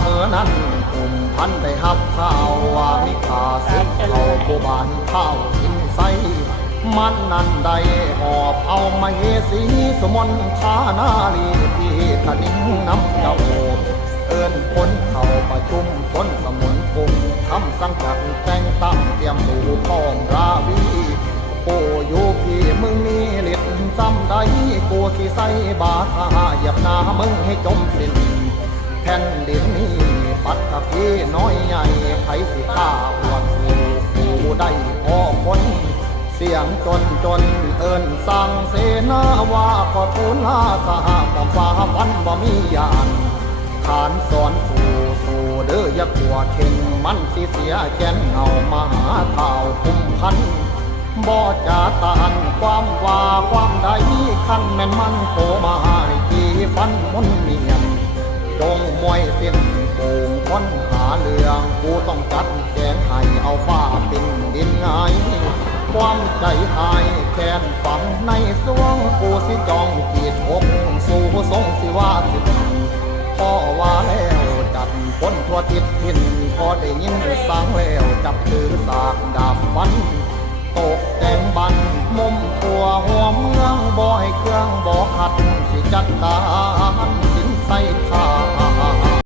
เมื่อนั้นกลุ่มพันได้หับข่าวว่ามีข่าศึกเขาโบบานข้าวกินไสมันนั้นได้หอบเอามาเฮสีสมนทานาลีพี่ขนิ้งน้ำเจ้าเอิ้นคนเข้าประชุมชนสมุนกลุ่มคำสังกัดแต่งตั้งเตรียมสู่พ้องราวีโอ้ยูพี่มึงมีฤทธิ์ซ้ำใดกูสิใส่บาทาหยียบหน้ามึงให้จมสิ้น แผ่นดินนี้ปัตตภีน้อยใหญ่ไผสิกล้าวดสู่กูได้พอคนเสียงจนจนเอิ้นสั่งเสนาว่าขอทูลลาสหความฟ้าฟันบ่มียานขานสอนสู่สู่เด้ออย่ากลัวเข่งมันสิเสียแกนเงามาหาเท่าคุ้มพันบ่จะตานความว่าความใดคันแม่นมันโคมาให้กีฟันมุนเมียน จงมวยสิ้นโป่งค้นหาเรื่องกูต้องจัดแจงให้เอาฟ้าเป็นดินไงายความใจหายแค้นฝังในสวงกูสิจองกีดอกสู่ทรงสิว่าสิพ่อว่าแล้วจัดพ้นทั่วทิศทินพอได้ยินสังแล้วจับถือสากดาบฟันตกแต่งบันมุมตัวหัวเมืองบ่อยเครื่องบ่ขัดสิจัดการสินใส่ขา